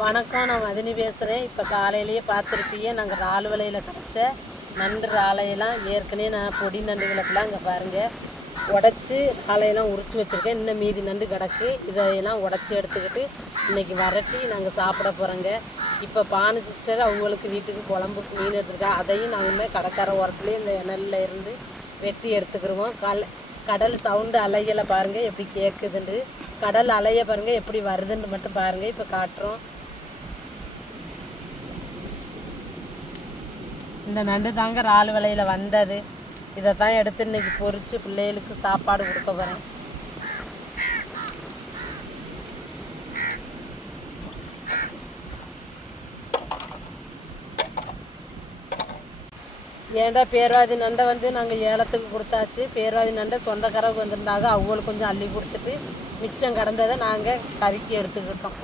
வணக்கம் நான் மதினி பேசுகிறேன் இப்போ காலையிலேயே பார்த்துருப்பீங்க நாங்கள் இறால் வலையில் கிடச்ச நண்டு ராலையெல்லாம் ஏற்கனவே நான் பொடி நண்டுகளுக்கெல்லாம் இங்கே பாருங்கள் உடச்சி ராலையெல்லாம் உரிச்சு வச்சுருக்கேன். இன்னும் மீதி நண்டு கிடக்கு. இதையெல்லாம் உடச்சி எடுத்துக்கிட்டு இன்றைக்கி வரட்டி நாங்கள் சாப்பிட போகிறோங்க இப்போ பானு சிஸ்டர் அவங்களுக்கு வீட்டுக்கு குழம்புக்கு மீன் எடுத்துருக்கா. அதையும் நாங்கள் கடற்கரை ஓரத்துலேயே இந்த இணல்ல இருந்து வெட்டி எடுத்துக்கிருவோம். கல் கடல் சவுண்டு அலைகளை பாருங்கள் எப்படி கேட்குதுன்ட்டு கடல் அலையை பாருங்கள் எப்படி வருதுன்னு மட்டும் பாருங்கள் இப்போ காட்டுறோம். இந்த நண்டு தாங்க ராலு விலையில் வந்தது. இதை தான் எடுத்து இன்னைக்கு பொறிச்சு பிள்ளைகளுக்கு சாப்பாடு கொடுக்க போகிறேன் ஏன்டா பேர்வாதி நண்டை வந்து நாங்கள் ஏலத்துக்கு கொடுத்தாச்சு. பேர்வாதி நண்டை சொந்தக்காரங்க வந்திருந்தாங்க. அவங்களுக்கு கொஞ்சம் அள்ளி கொடுத்துட்டு மிச்சம் கடந்ததை நாங்கள் கறிக்கு எடுத்துக்கிட்டோம்.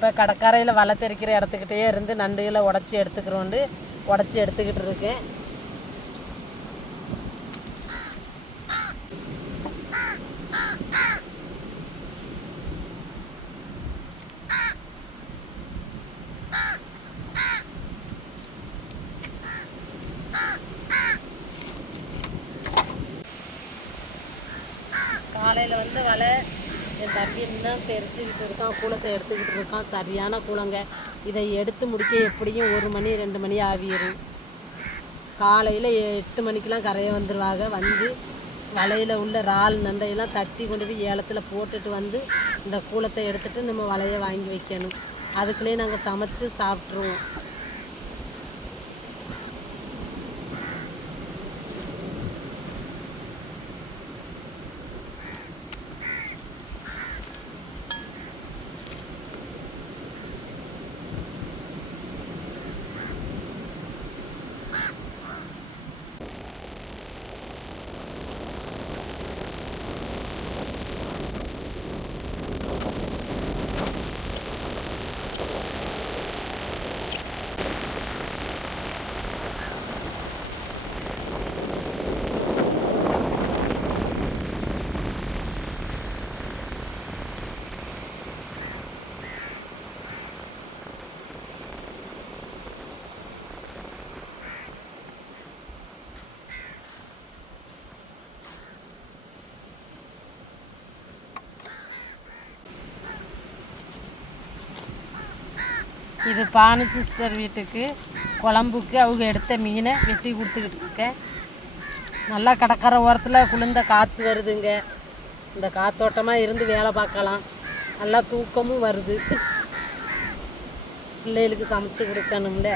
இப்போ கடற்கரையில் வலை தெரிக்கிற இடத்துக்கிட்டே இருந்து நண்டுகளை உடச்சி எடுத்துக்கிறோண்டு உடச்சி எடுத்துக்கிட்டு இருக்கேன். காலையில் வந்து வலை என் தம்பி இன்னும் தெரிச்சுக்கிட்டு இருக்கான் கூலத்தை எடுத்துக்கிட்டு இருக்கான் சரியான கூலங்க. இதை எடுத்து முடிக்க எப்படியும் ஒரு மணி ரெண்டு மணி ஆகிடும் காலையில் எட்டு மணிக்கெலாம் கரையை வந்துடுவாங்க வந்து வலையில் உள்ள இறால் நண்டையெல்லாம் தட்டி கொண்டு போய் ஏலத்தில் போட்டுட்டு வந்து இந்த கூலத்தை எடுத்துகிட்டு நம்ம வலையை வாங்கி வைக்கணும். அதுக்குள்ளேயே நாங்கள் சமைச்சு சாப்பிட்ருவோம் இது பானு சிஸ்டர் வீட்டுக்கு குழம்புக்கு அவங்க எடுத்த மீனை வெட்டி கொடுத்துக்கிட்டு இருக்கேன். நல்லா கடற்கரை ஓரத்தில் குளிர்ந்த காற்று வருதுங்க. இந்த காத்தோட்டமாக இருந்து வேலை பார்க்கலாம். நல்லா தூக்கமும் வருது. பிள்ளைகளுக்கு சமைச்சு கொடுக்கணும்ல.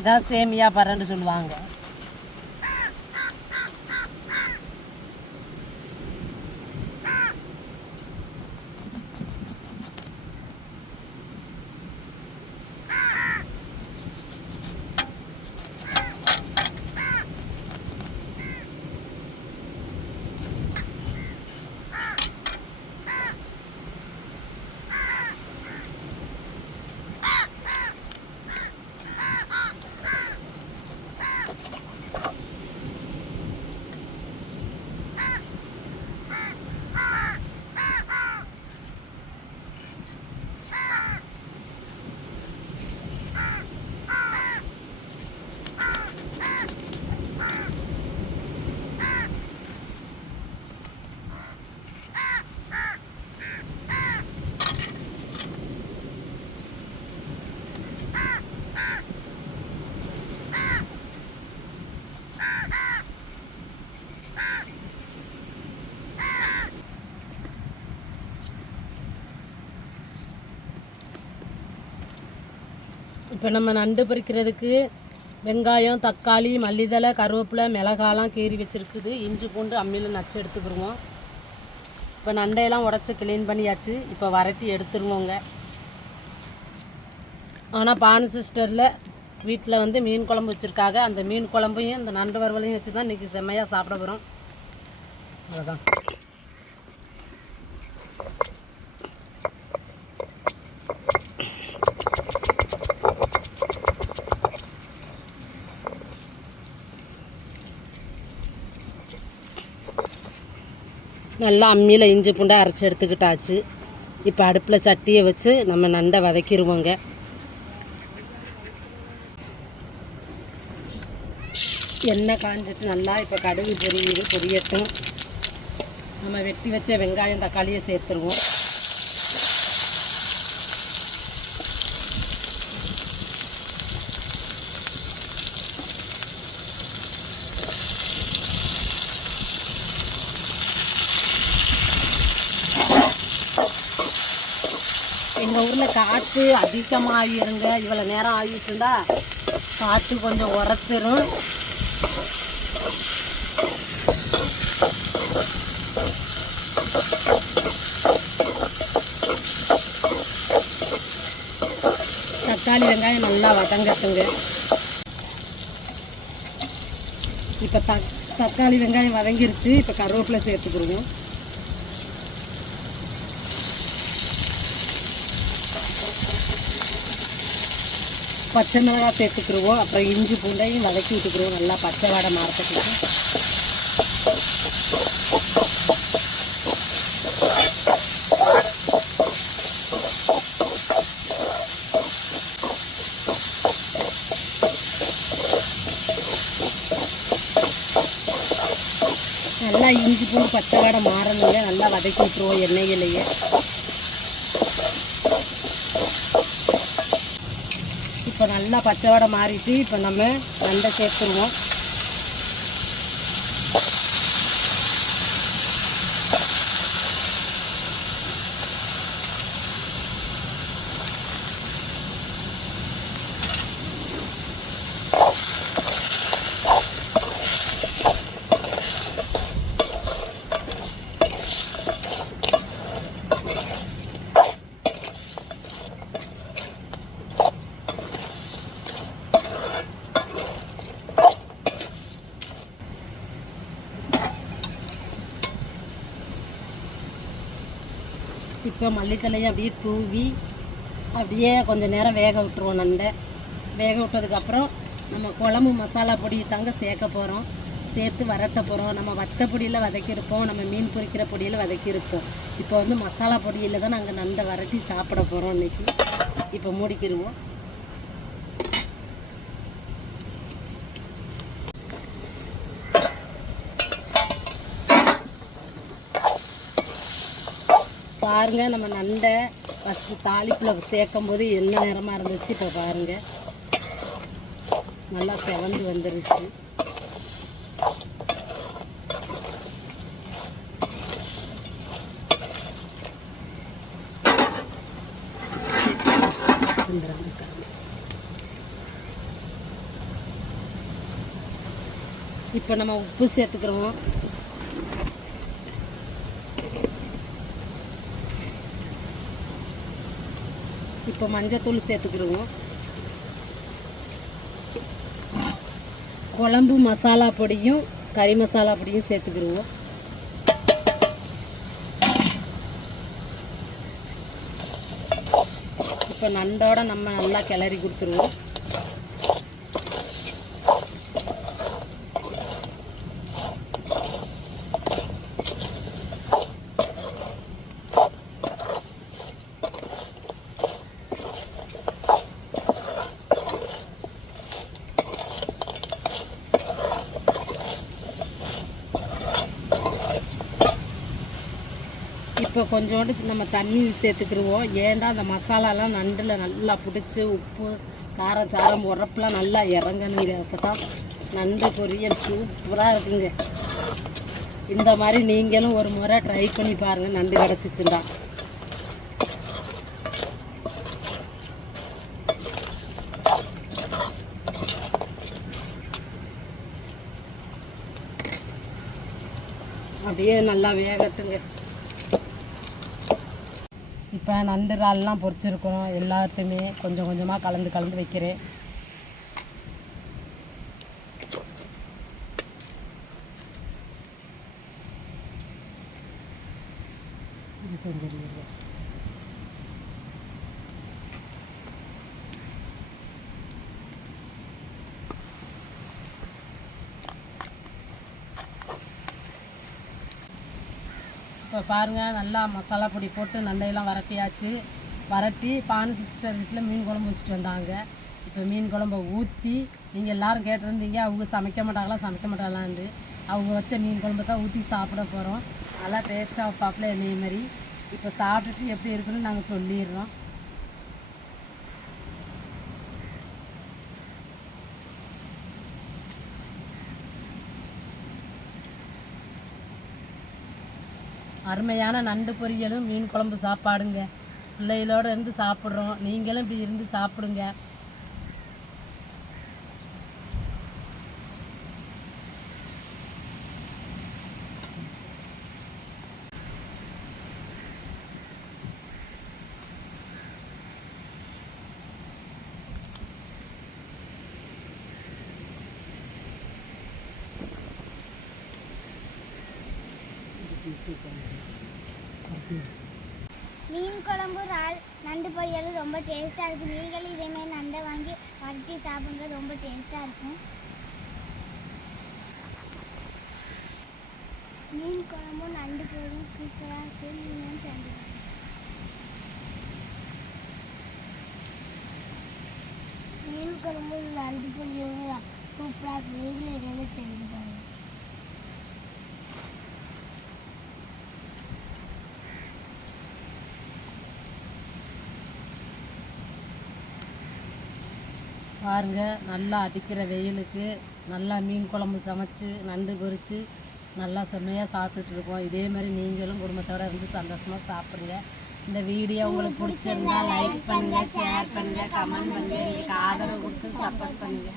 இதான் சேமியா பரன்னு சொல்லுவாங்க. இப்போ நம்ம நண்டு பறிக்கிறதுக்கு வெங்காயம் தக்காளி மல்லிதழை கருவேப்பிலை மிளகாலாம் கீறி வச்சுருக்குது. இஞ்சி பூண்டு அம்மியில் நச்சு எடுத்துக்கிடுவோம் இப்போ நண்டையெல்லாம் உடச்சி க்ளீன் பண்ணியாச்சு. இப்போ வரட்டி எடுத்துருவோங்க. ஆனால் பானு சிஸ்டரில் வீட்டில் வந்து மீன் குழம்பு வச்சுருக்காங்க. அந்த மீன் குழம்பையும் இந்த நண்டு வறுவலையும் வச்சு தான் இன்றைக்கி செம்மையாக சாப்பிட போகிறோம் அவ்வளோதான் நல்லா அம்மியில் இஞ்சி பூண்டை அரைச்சி எடுத்துக்கிட்டாச்சு. இப்போ அடுப்பில் சட்டியை வச்சு நம்ம நண்டை வதக்கிடுவோங்க எண்ணெய் காஞ்சிட்டு நல்லா இப்போ கடுகு பொரியுது பொரியட்டும். நம்ம வெட்டி வச்ச வெங்காயம் தக்காளியை சேர்த்துருவோம். எங்கள் ஊரில் காற்று அதிகமாக இருங்க இவ்வளோ நேரம் ஆகிட்டு இருந்தா காற்று கொஞ்சம் உரத்துரும். தக்காளி வெங்காயம் நல்லா வதங்கட்டுங்க. இப்போ தக்காளி வெங்காயம் வதங்கிருச்சு. இப்போ கருவேப்பிலை சேர்த்துக்கிடுவோம் பச்சை மிளகாய் சேர்த்துக்கிடுவோம் அப்புறம் இஞ்சி பூண்டையும் வதக்கி விட்டுக்கிடுவோம் நல்லா பச்சை வாடை மாறத்துக்கு. நல்லா இஞ்சி பூண்டு பச்சை வாடை மாறணுங்க. நல்லா வதக்கி விட்டுருவோம் எண்ணெயிலேயே இப்போ நல்லா பச்சை வடை மாறிட்டு இப்போ நம்ம நண்டை சேர்த்துருவோம். இப்போ மல்லித்தலையும் அப்படியே தூவி அப்படியே கொஞ்சம் நேரம் வேக விட்டுருவோம் நண்டை. வேக விட்டதுக்கப்புறம் நம்ம குழம்பு மசாலா பொடி தாங்க சேர்க்க போகிறோம் சேர்த்து வரட்ட போகிறோம் நம்ம வத்த பொடியில் வதக்கியிருப்போம். நம்ம மீன் பொரிக்கிற பொடியில் வதக்கியிருப்போம். இப்போ வந்து மசாலா பொடியில் தான் நாங்கள் நண்டை வரட்டி சாப்பிட போகிறோம் இன்றைக்கி இப்போ மூடிக்கிடுவோம் பாருங்க நம்ம நண்டை ஃபஸ்ட்டு தாளிப்பில் சேர்க்கும் போது என்ன நேரமாக இருந்துச்சு இப்போ பாருங்க. நல்லா செவந்து வந்துருச்சு. இப்போ நம்ம உப்பு சேர்த்துக்கிறோம். இப்போ மஞ்சத்தூள் சேர்த்துக்கிடுவோம். குழம்பு மசாலா பொடியும் கறி மசாலா பொடியும் சேர்த்துக்கிடுவோம். இப்போ நண்டோட நம்ம நல்லா கிளறி கொடுத்துருவோம். இப்போ கொஞ்சோண்டு நம்ம தண்ணி சேர்த்துக்கிடுவோம் ஏன்டா அந்த மசாலாலாம் நண்டில் நல்லா பிடிச்சி உப்பு காரம் சாரம் உரப்புலாம் நல்லா இறங்கணுங்க. அப்போ தான் நண்டு பொரியல் சூப்பராக இருக்குங்க. இந்த மாதிரி நீங்களும் ஒரு முறை ட்ரை பண்ணி பாருங்கள் நண்டு கிடச்சிச்சுண்டா அப்படியே நல்லா வேகட்டுங்க. இப்போ நண்டு இறால்லாம் பொறிச்சிருக்கிறோம் எல்லாத்தையுமே கொஞ்சம் கொஞ்சமாக கலந்து கலந்து வைக்கிறேன். சரி சரி. இப்போ பாருங்கள் நல்லா மசாலா பொடி போட்டு நண்டையெல்லாம் வரட்டியாச்சு. வரட்டி பானு சிஸ்டர் வீட்டில் மீன் குழம்பு வச்சுட்டு வந்தாங்க. இப்போ மீன் குழம்ப ஊற்றி நீங்கள் எல்லாரும் கேட்டிருந்தீங்க அவங்க சமைக்க மாட்டாங்களா சமைக்க மாட்டாங்களான்னு அவங்க வச்ச மீன் குழம்பு தான் ஊற்றி சாப்பிட போகிறோம் நல்லா டேஸ்ட்டாக பார்ப்பல இதே மாதிரி இப்போ சாப்பிட்டுட்டு எப்படி இருக்குன்னு நாங்கள் சொல்லிடுறோம். அருமையான நண்டு பொரியலும் மீன் குழம்பு சாப்பாடுங்க. பிள்ளைகளோட இருந்து சாப்பிட்றோம். நீங்களும் இப்படி இருந்து சாப்பிடுங்க. மீன் குழம்பு இறால் நண்டு பொரியல் ரொம்ப டேஸ்ட்டாக இருக்கும் நீங்களும் இதேமாரி நண்டை வாங்கி வரட்டி சாப்பிடுங்க. ரொம்ப டேஸ்ட்டாக இருக்கும். மீன் குழம்பும் நண்டு பொரியலும் சூப்பராக இருக்குது நீங்களும் செஞ்சு மீன் குழம்பும் நண்டு பொரியலும் சூப்பராக இருக்குது நீங்களும் இதேமாரி செஞ்சு பாருங்க. பாருங்க நல்லா அடிக்கிற வெயிலுக்கு நல்லா மீன் குழம்பு சமைச்சு நண்டு பொரித்து நல்லா செம்மையாக சாப்பிட்டுட்டு இருக்கோம். இதே மாதிரி நீங்களும் குடும்பத்தோடு இருந்து சந்தோஷமாக சாப்பிடுங்க. இந்த வீடியோ உங்களுக்கு பிடிச்சிருந்தா லைக் பண்ணுங்கள் ஷேர் பண்ணுங்கள் கமெண்ட் பண்ணுங்கள் எங்களுக்கு ஆதரவு கொடுத்து சப்போர்ட் பண்ணுங்க.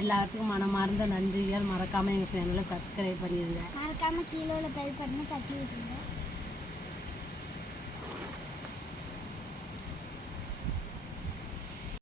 எல்லாத்துக்கும் மனமார்ந்த நன்றிகள். மறக்காமல் எங்கள் சேனலை சப்ஸ்கிரைப் பண்ணிடுங்க மறக்காமல் கீழே உள்ள பெல் பட்டனை தட்டி விட்டுருங்க